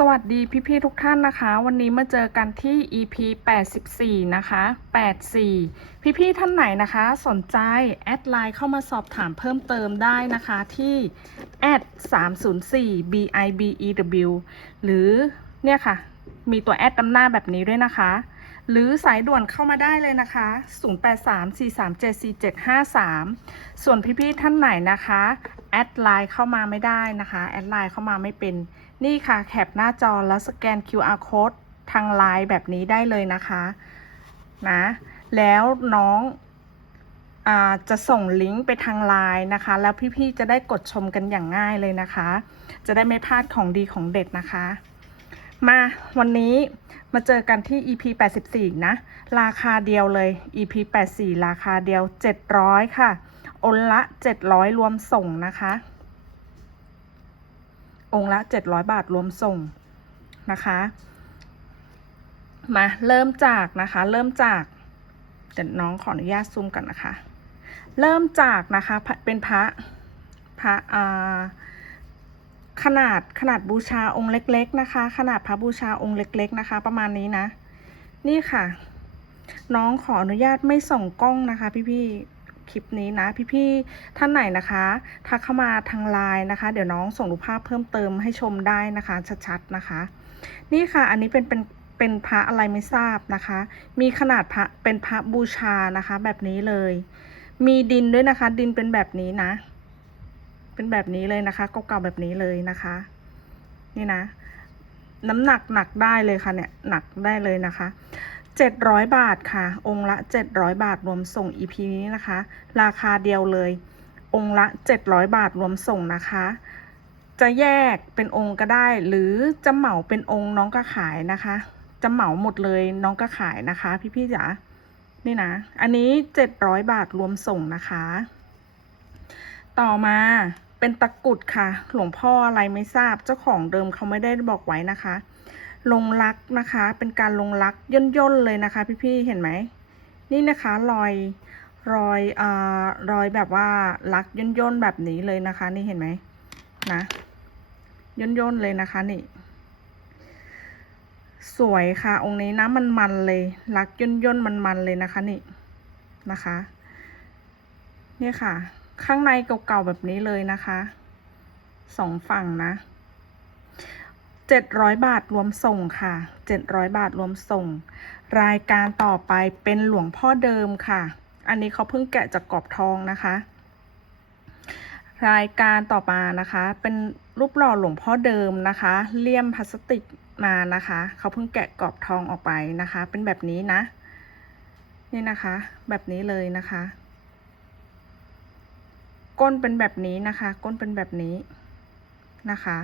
สวัสดีพี่ๆทุกท่านนะคะ วันนี้มาเจอกันที่ EP 84 นะคะ 84 พี่ๆท่านไหนนะคะ สนใจ แอดไลน์เข้ามาสอบถามเพิ่มเติมได้นะคะที่แอด304 bibew หรือเนี่ยค่ะ มีตัวแอดตำหน้าแบบนี้ด้วยนะคะ หรือสายด่วนเข้ามาได้เลยนะคะ 0834374753 ส่วนพี่ๆท่านไหนนะคะ แอดไลน์เข้ามาไม่ได้นะคะ แอดไลน์เข้ามาไม่เป็น นี่ค่ะ แคปหน้าจอแล้วสแกน QR code ทางไลน์แบบนี้ได้เลยนะคะ นะ แล้วน้องอจะส่งลิงก์ไปทางไลน์นะคะ แล้วพี่ๆจะได้กดชมกันอย่างง่ายเลยนะคะ จะได้ไม่พลาดของดีของเด็ดนะคะ มาวันนี้มาเจอกันที่ EP 84 นะ ราคาเดียวเลย EP 84 ราคาเดียว 700 ค่ะอนละ 700 รวมส่งนะคะ องละ 700 บาทรวมส่งนะคะ มาเริ่มจากนะคะ เริ่มจากเดี๋ยวน้องขออนุญาตซูมกันนะคะ เริ่มจากนะคะเป็นพระพระอ่า ขนาดขนาดบูชาองค์เล็ก ๆ นะคะ ขนาดพระบูชาองค์เล็ก ๆ นะคะ ประมาณนี้นะ นี่ค่ะ น้องขออนุญาตไม่ส่งกล้องนะคะ พี่ๆคลิปนี้นะพี่ๆท่านไหนนะคะทักเข้ามาทางไลน์นะคะ เดี๋ยวน้องส่งรูปภาพเพิ่มเติมให้ชมได้นะคะชัดๆนะคะ นี่ค่ะอันนี้เป็นเป็นเป็นพระอะไรไม่ทราบนะคะ มีขนาดพระเป็นพระบูชานะคะ แบบนี้เลย มีดินด้วยนะคะ ดินเป็นแบบนี้นะ เป็นแบบนี้เลยนะคะเก่าๆแบบนี้เลยนะคะ นี่นะ น้ำหนักหนักได้เลยค่ะเนี่ยหนักได้เลยนะคะ700บาทค่ะ องค์ละ700บาทรวมส่ง EP นี้นะคะ ราคาเดียวเลย องค์ละ700บาทรวมส่งนะคะ จะแยกเป็นองค์ก็ได้ หรือจะเหมาเป็นองค์น้องก็ขายนะคะ จะเหมาหมดเลยน้องก็ขายนะคะ พี่ๆจ๋านี่นะ อันนี้700บาทรวมส่งนะคะ ต่อมา เป็นตะกุดค่ะ หลวงพ่ออะไรไม่ทราบ เจ้าของเดิมเขาไม่ได้บอกไว้นะคะ ลงรักนะคะ เป็นการลงรักย่นย่นๆเลยนะคะ พี่ๆ เห็นไหม นี่นะคะรอยรอยเอ่อรอยแบบว่ารักย่นย่นๆแบบนี้เลยนะคะ นี่เห็นไหมนะย่นย่นๆเลยนะคะนี่ สวยค่ะ องค์นี้นะมันมันๆเลยรักย่นย่นมันมันๆเลยนะคะนี่นะคะ เนี่ยค่ะ ข้างในเก่าๆแบบนี้เลยนะคะสองฝั่งนะเจ็ดร้อยบาทรวมส่งค่ะเจ็ดร้อยบาทรวมส่ง รายการต่อไปเป็นหลวงพ่อเดิมค่ะ อันนี้เขาเพิ่งแกะจากกรอบทองนะคะ รายการต่อมานะคะ เป็นรูปหล่อหลวงพ่อเดิมนะคะ เลี่ยมพลาสติกมานะคะ เขาเพิ่งแกะกรอบทองออกไปนะคะ เป็นแบบนี้นะ นี่นะคะ แบบนี้เลยนะคะ ก้นเป็นแบบนี้นะคะ ก้นเป็นแบบนี้นะคะ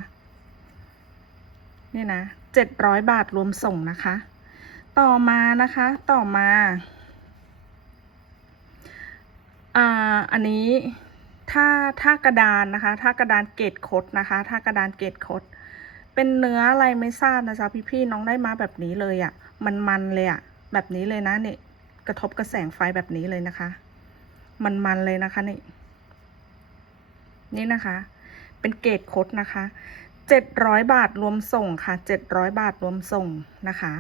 เนี่ยนะเจ็ดร้อยบาทรวมส่งนะคะ ต่อมานะคะต่อมาอ่าอันนี้ถ้าถ้ากระดานนะคะ ถ้ากระดานเกตคดนะคะ ถ้ากระดานเกตคดเป็นเนื้ออะไรไม่ทราบนะจ๊ะพี่ๆน้องได้มาแบบนี้เลยอะ่ะ มันๆเลยอะ่ะ แบบนี้เลยนะเนี่กระทบกระแสงไฟแบบนี้เลยนะคะ มันๆเลยนะคะนี่ นี่นะคะ เป็นเกตคดนะคะเจ็ดร้อยบาทรวมส่งค่ะเจ็ดร้อยบาทรวมส่งนะคะ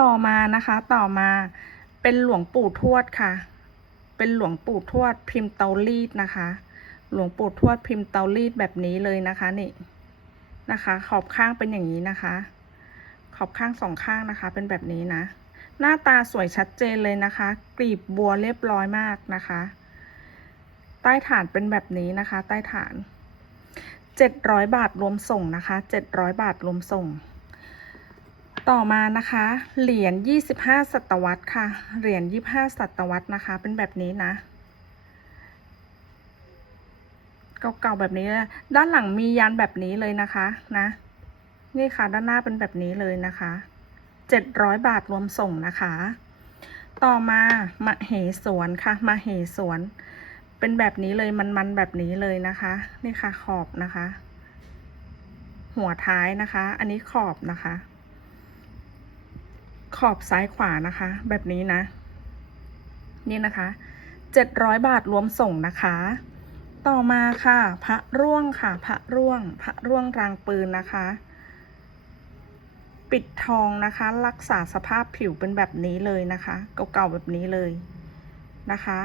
ต่อมานะคะต่อมาเป็นหลวงปู่ทวดค่ะ เป็นหลวงปู่ทวดพิมพ์เตารีดนะคะ หลวงปู่ทวดพิมพ์เตารีดแบบนี้เลยนะคะนี่นะคะ ขอบข้างเป็นอย่างนี้นะคะ ขอบข้างสองข้างนะคะ เป็นแบบนี้นะ หน้าตาสวยชัดเจนเลยนะคะ กลีบบัวเรียบร้อยมากนะคะ ใต้ฐานเป็นแบบนี้นะคะ ใต้ฐาน 700 บาทรวมส่งนะคะ 700 บาทรวมส่ง ต่อมานะคะ เหรียญ 25 ศตวรรษค่ะ เหรียญ 25 ศตวรรษนะคะ เป็นแบบนี้นะเก่าๆแบบนี้เลยด้านหลังมียันแบบนี้เลยนะคะ นะ นี่ค่ะด้านหน้าเป็นแบบนี้เลยนะคะ 700 บาทรวมส่งนะคะ ต่อมามะเหสวนค่ะมะเหสวน เป็นแบบนี้เลยมันๆแบบนี้เลยนะคะ นี่ค่ะขอบนะคะ หัวท้ายนะคะ อันนี้ขอบนะคะ ขอบซ้ายขวานะคะ แบบนี้นะ นี่นะคะ700 บาทรวมส่งนะคะ ต่อมาค่ะ พระร่วงค่ะ พระร่วง พระร่วงรางปืนนะคะ ปิดทองนะคะ รักษาสภาพผิวเป็นแบบนี้เลยนะคะ เก่าๆแบบนี้เลยนะคะ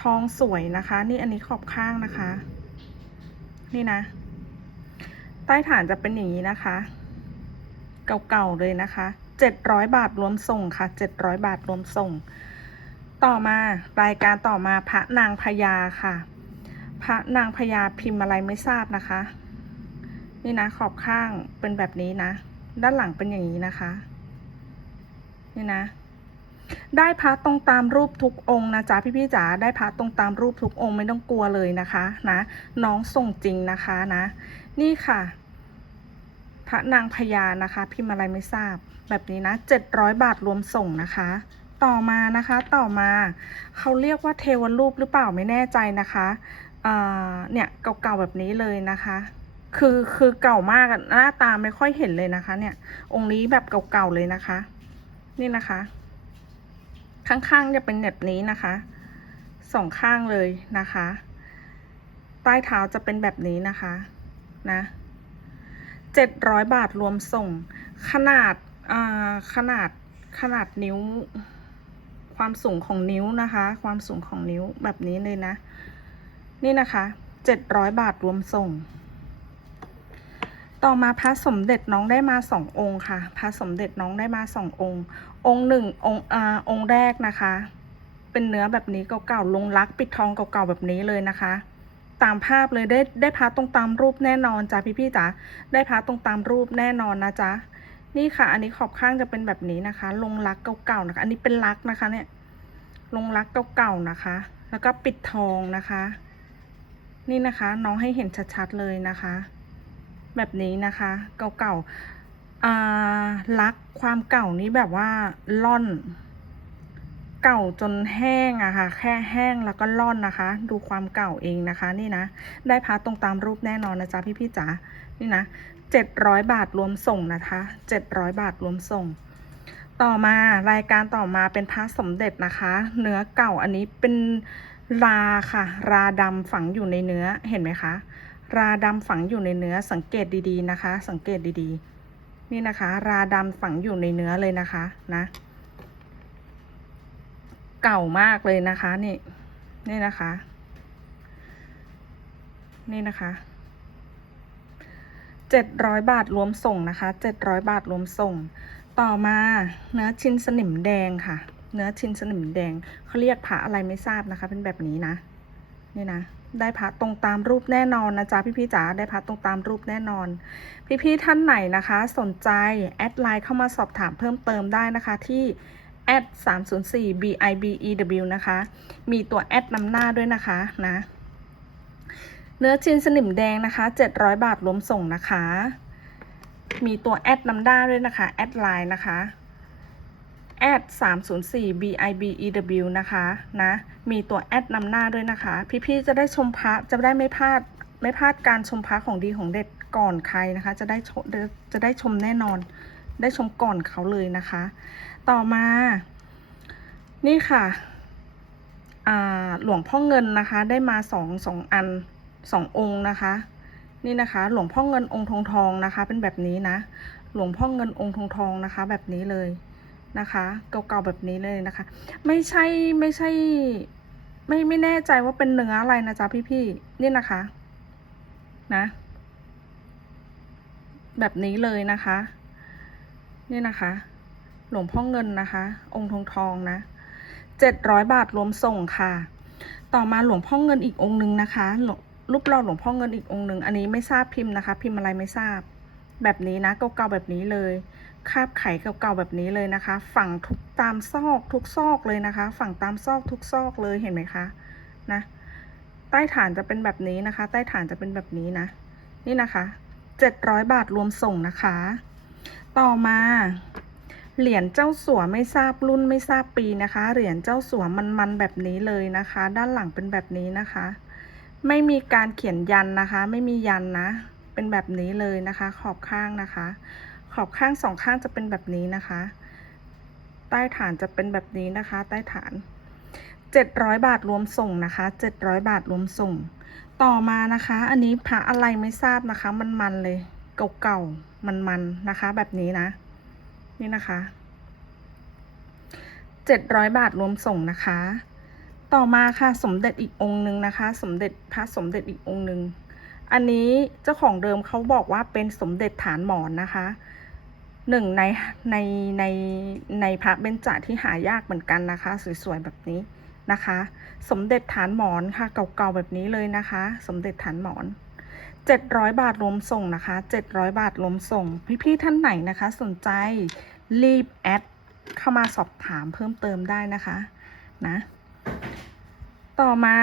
ทองสวยนะคะ นี่อันนี้ขอบข้างนะคะ นี่นะ ใต้ฐานจะเป็นอย่างนี้นะคะ เก่าๆเลยนะคะ700บาทรวมส่งค่ะ700บาทรวมส่ง ต่อมารายการต่อมาพระนางพญาค่ะ พระนางพญาพิมพ์อะไรไม่ทราบนะคะ นี่นะขอบข้างเป็นแบบนี้นะ ด้านหลังเป็นอย่างนี้นะคะ นี่นะ ได้พระตรงตามรูปทุกองค์นะจ๊ะพี่ๆจ๋าได้พระตรงตามรูปทุกองค์ไม่ต้องกลัวเลยนะคะนะ น้องส่งจริงนะคะนะ นี่ค่ะ พระนางพญานะคะ พิมพ์อะไรไม่ทราบ แบบนี้นะ700บาทรวมส่งนะคะต่อมานะคะต่อมาเขาเรียกว่าเทวรูปหรือเปล่าไม่แน่ใจนะคะอ่าเนี่ยเก่าๆแบบนี้เลยนะคะ คือคือเก่ามากหน้าตาไม่ค่อยเห็นเลยนะคะ เนี่ย องค์นี้แบบเก่าๆเลยนะคะ นี่นะคะ ข้างๆจะเป็นแบบนี้นะคะสองข้างเลยนะคะ ใต้เท้าจะเป็นแบบนี้นะคะ นะเจ็ดร้อยบาทรวมส่ง ขนาดอ่าขนาดขนาดนิ้ว ความสูงของนิ้วนะคะ ความสูงของนิ้วแบบนี้เลยนะ นี่นะคะเจ็ดร้อยบาทรวมส่ง ต่อมาพระสมเด็จน้องได้มาสององค์ค่ะ พระสมเด็จน้องได้มาสององค์ องค์หนึ่งองค์อ่าองค์แรกนะคะ เป็นเนื้อแบบนี้เก่าๆลงรักปิดทองเก่าๆแบบนี้เลยนะคะ ตามภาพเลยได้ได้พระตรงตามรูปแน่นอนจ้ะพี่ๆจ๋าได้พระตรงตามรูปแน่นอนนะจ๊ะนี่ค่ะ อันนี้ขอบข้างจะเป็นแบบนี้นะคะ ลงรักเก่าๆนะคะ อันนี้เป็นรักนะคะ เนี่ย ลงรักเก่าๆนะคะ แล้วก็ปิดทองนะคะ นี่นะคะ น้องให้เห็นชัดๆเลยนะคะ แบบนี้นะคะ เก่าๆอ่ารักความเก่านี้แบบว่าล่อน เก่าจนแห้งอะค่ะ แค่แห้งแล้วก็ล่อนนะคะ ดูความเก่าเองนะคะ นี่นะ ได้พาตรงตามรูปแน่นอนนะจ๊ะพี่ๆจ๋า นี่นะเจ็ดร้อยบาทรวมส่งนะคะเจ็ดร้อยบาทรวมส่งต่อมารายการต่อมาเป็นพระสมเด็จนะคะ เนื้อเก่าอันนี้เป็นราค่ะ ราดำฝังอยู่ในเนื้อเห็นไหมคะ ราดำฝังอยู่ในเนื้อสังเกตดีๆนะคะ สังเกตดีๆ นี่นะคะ ราดำฝังอยู่ในเนื้อเลยนะคะนะ เก่ามากเลยนะคะนี่นี่นะคะ นี่นะคะเจ็ดร้อยบาทรวมส่งนะคะเจ็ดร้อยบาทรวมส่ง ต่อมาเนื้อชิ้นสนิมแดงค่ะ เนื้อชิ้นสนิมแดงเขาเรียกผาอะไรไม่ทราบนะคะ เป็นแบบนี้นะ นี่นะ ได้พระตรงตามรูปแน่นอนนะจ๊ะพี่ๆจ๋าได้พระตรงตามรูปแน่นอน พี่ๆท่านไหนนะคะ สนใจแอดไลน์เข้ามาสอบถามเพิ่มเติมได้นะคะที่แอด304 bibew นะคะ มีตัวแอดนำหน้าด้วยนะคะนะ เนื้อชิ้นสนิมแดงนะคะ 700 บาทรวมส่งนะคะ มีตัวแอดนำหน้าด้วยนะคะ แอดไลน์นะคะ แอด304 bibew นะคะนะมีตัวแอดนำหน้าด้วยนะคะ พี่ๆจะได้ชมพระจะได้ไม่พลาดไม่พลาดการชมพระของดีของเด็ดก่อนใครนะคะ จะได้ชมจะได้ชมแน่นอน ได้ชมก่อนเขาเลยนะคะ ต่อมา นี่ค่ะอ่าหลวงพ่อเงินนะคะ ได้มาสองสองอันสององค์นะคะ นี่นะคะ หลวงพ่อเงินองค์ทองทองนะคะ เป็นแบบนี้นะ หลวงพ่อเงินองค์ทองทองนะคะ แบบนี้เลย นะคะ เก่าๆแบบนี้เลยนะคะ ไม่ใช่ไม่ใช่ ไม่ไม่แน่ใจว่าเป็นเนื้ออะไรนะจ๊ะพี่ๆนี่นะคะ นะ แบบนี้เลยนะคะ นี่นะคะ หลวงพ่อเงินนะคะ องค์ทองทองนะเจ็ดร้อยบาทรวมส่งค่ะ ต่อมาหลวงพ่อเงินอีกองค์หนึ่งนะคะรูปหล่อหลวงพ่อเงินอีกองค์หนึ่ง อันนี้ไม่ทราบพิมพ์นะคะ พิมพ์อะไรไม่ทราบ แบบนี้นะเก่าๆแบบนี้เลย คาบไข่เก่าๆแบบนี้เลยนะคะ ฝั่งทุกตามซอกทุกซอกเลยนะคะ ฝั่งตามซอกทุกซอกเลยเห็นไหมคะนะใต้ฐานจะเป็นแบบนี้นะคะ ใต้ฐานจะเป็นแบบนี้นะ นี่นะคะเจ็ดร้อยบาทรวมส่งนะคะ ต่อมาเหรียญเจ้าสัวไม่ทราบรุ่นไม่ทราบปีนะคะ เหรียญเจ้าสัวมันๆแบบนี้เลยนะคะ ด้านหลังเป็นแบบนี้นะคะ ไม่มีการเขียนยันนะคะ ไม่มียันนะ เป็นแบบนี้เลยนะคะ ขอบข้างนะคะ ขอบข้างสองข้างจะเป็นแบบนี้นะคะ ใต้ฐานจะเป็นแบบนี้นะคะ ใต้ฐาน 700 บาทรวมส่งนะคะ 700 บาทรวมส่ง ต่อมานะคะ อันนี้พระอะไรไม่ทราบนะคะ มันมันๆเลย เก่าๆ มันๆนนะคะ แบบนี้นะ นี่นะคะ 700 บาทรวมส่งนะคะ ต่อมาค่ะสมเด็จอีกองค์หนึ่งนะคะ สมเด็จพระสมเด็จอีกองค์หนึ่งอันนี้เจ้าของเดิมเขาบอกว่าเป็นสมเด็จฐานหมอนนะคะ หนึ่งในในในในพระเบญจที่หายากเหมือนกันนะคะ สวยๆแบบนี้นะคะ สมเด็จฐานหมอนค่ะเก่าๆแบบนี้เลยนะคะ สมเด็จฐานหมอน 700 บาทรวมส่งนะคะ 700 บาทรวมส่ง พี่ๆท่านไหนนะคะ สนใจรีบแอดเข้ามาสอบถามเพิ่มเติมได้นะคะนะต่อมา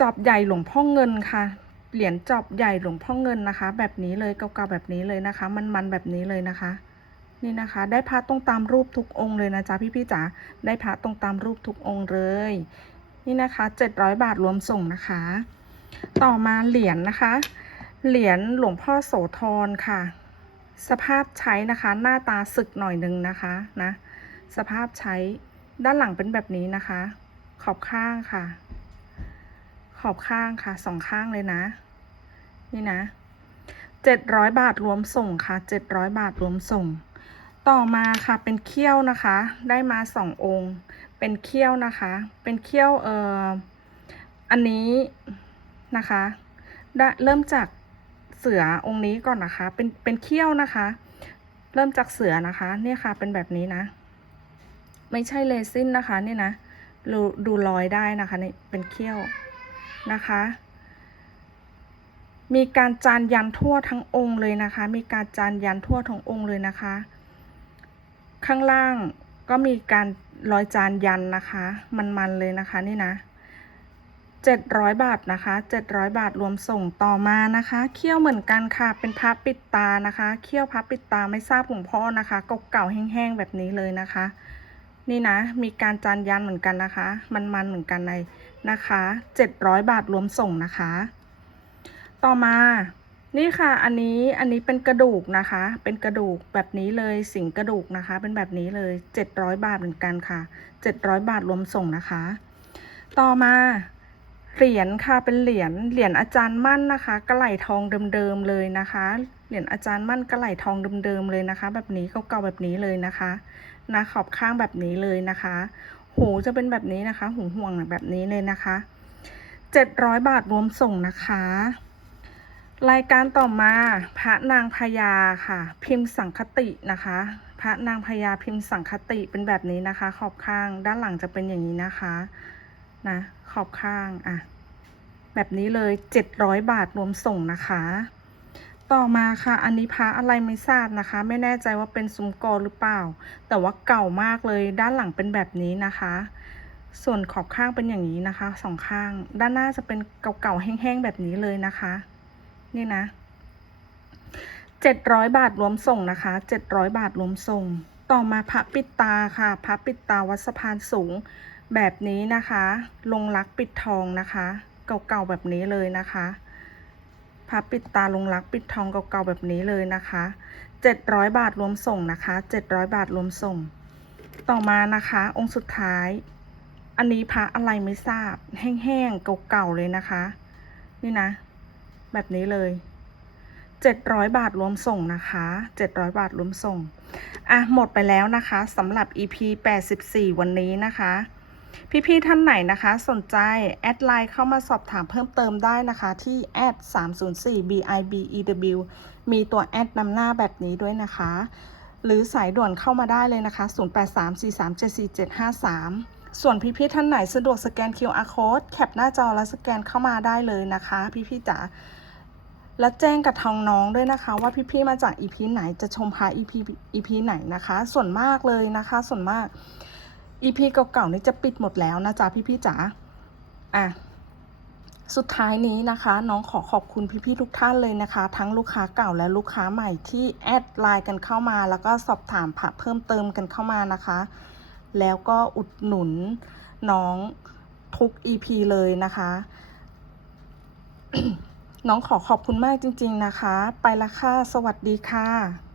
จอบใหญ่หลวงพ่อเงินค่ะ เหรียญจอบใหญ่หลวงพ่อเงินนะคะ แบบนี้เลยเก่าๆแบบนี้เลยนะคะ มันๆแบบนี้เลยนะคะ นี่นะคะ ได้พระตรงตามรูปทุกองค์เลยนะจ๊ะพี่ๆจ๋าได้พระตรงตามรูปทุกองค์เลย นี่นะคะ700 บาทรวมส่งนะคะ ต่อมาเหรียญนะคะ เหรียญหลวงพ่อโสธรค่ะ สภาพใช้นะคะ หน้าตาสึกหน่อยหนึ่งนะคะนะสภาพใช้ด้านหลังเป็นแบบนี้นะคะ ขอบข้างค่ะ ขอบข้างค่ะสองข้างเลยนะ นี่นะเจ็ดร้อยบาทรวมส่งค่ะเจ็ดร้อยบาทรวมส่ง ต่อมาค่ะเป็นเขี้ยวนะคะ ได้มาสององค์ เป็นเขี้ยวนะคะ เป็นเขี้ยวเอ่ออันนี้นะคะได้เริ่มจากเสือองค์นี้ก่อนนะคะ เป็นเป็นเขี้ยวนะคะ เริ่มจากเสือนะคะเนี่ยค่ะเป็นแบบนี้นะ ไม่ใช่เลซินนะคะนี่นะดูดูรอยได้นะคะนี่เป็นเขี้ยว นะคะ มีการจานยันทั่วทั้งองค์เลยนะคะ มีการจานยันทั่วทั้งองค์เลยนะคะ ข้างล่างก็มีการรอยจานยันนะคะ มันๆเลยนะคะนี่นะเจ็ดร้อยบาทนะคะเจ็ดร้อยบาทรวมส่งต่อมานะคะ เขี้ยวเหมือนกันค่ะ เป็นพับปิดตานะคะ เขี้ยวพับปิดตาไม่ทราบของพ่อนะคะ เก่าๆแห้งๆแบบนี้เลยนะคะ นี่นะ มีการจานยันเหมือนกันนะคะ มันๆเหมือนกันเลยนะคะเจ็ดร้อยบาทรวมส่งนะคะ ต่อมานี่ค่ะ อันนี้ อันนี้เป็นกระดูกนะคะ เป็นกระดูกแบบนี้เลย สิงกระดูกนะคะ เป็นแบบนี้เลย700บาทเหมือนกันค่ะ700บาทรวมส่งนะคะ ต่อมาเหรียญค่ะ เป็นเหรียญ เหรียญอาจารย์มั่นนะคะ กระไหลทองเดิมๆเลยนะคะ เหรียญอาจารย์มั่นกระไหลทองเดิมๆเลยนะคะ แบบนี้เก่าๆแบบนี้เลยนะคะ นะขอบข้างแบบนี้เลยนะคะ หูจะเป็นแบบนี้นะคะ หูห่วงแบบนี้เลยนะคะ700บาทรวมส่งนะคะ รายการต่อมาพระนางพญาค่ะ พิมพ์สังคตินะคะ พระนางพญาพิมพ์สังคติเป็นแบบนี้นะคะ ขอบข้างด้านหลังจะเป็นอย่างนี้นะคะนะขอบข้างอะแบบนี้เลย700บาทรวมส่งนะคะ ต่อมาค่ะ อันนี้พระอะไรไม่ทราบนะคะ ไม่แน่ใจว่าเป็นซุ้มกอหรือเปล่า แต่ว่าเก่ามากเลย ด้านหลังเป็นแบบนี้นะคะ ส่วนขอบข้างเป็นอย่างนี้นะคะสองข้าง ด้านหน้าจะเป็นเก่าๆแห้งๆแบบนี้เลยนะคะ นี่นะเจ็ดร้อยบาทรวมส่งนะคะเจ็ดร้อยบาทรวมส่ง ต่อมาพระปิดตาค่ะ พระปิดตาวัดสะพานสูงแบบนี้นะคะ ลงรักปิดทองนะคะ เก่าๆแบบนี้เลยนะคะ พระปิดตาลงรักปิดทองเก่าๆแบบนี้เลยนะคะเจ็ดร้อยบาทรวมส่งนะคะเจ็ดร้อยบาทรวมส่ง ต่อมานะคะ องค์สุดท้าย อันนี้พระอะไรไม่ทราบ แห้งๆเก่าๆเลยนะคะ นี่นะ แบบนี้เลย700 บาทรวมส่งนะคะ 700 บาทรวมส่ง อะ หมดไปแล้วนะคะสำหรับ EP 84 วันนี้นะคะ พี่ๆท่านไหนนะคะ สนใจ แอดไลน์เข้ามาสอบถามเพิ่มเติมได้นะคะ ที่แอด304 bibew มีตัวแอดนำหน้าแบบนี้ด้วยนะคะ หรือสายด่วนเข้ามาได้เลยนะคะ 0834374753ส่วนพี่ๆท่านไหนสะดวกสแกน QR code แคปหน้าจอแล้วสแกนเข้ามาได้เลยนะคะ พี่ๆจ๋าและแจ้งกับทองน้องด้วยนะคะ ว่าพี่ๆมาจาก EP ไหนจะชมพา EP EP ไหนนะคะ ส่วนมากเลยนะคะ ส่วนมาก EP เก่าๆนี่จะปิดหมดแล้วนะจ๊ะพี่ๆจ๋าอะสุดท้ายนี้นะคะน้องขอขอบคุณพี่ๆทุกท่านเลยนะคะ ทั้งลูกค้าเก่าและลูกค้าใหม่ที่แอดไลน์กันเข้ามา แล้วก็สอบถามผ่าเพิ่มเติมกันเข้ามานะคะ แล้วก็อุดหนุนน้องทุก EP เลยนะคะ น้องขอขอบคุณมากจริง ๆนะคะ ไปละค่ะ สวัสดีค่ะ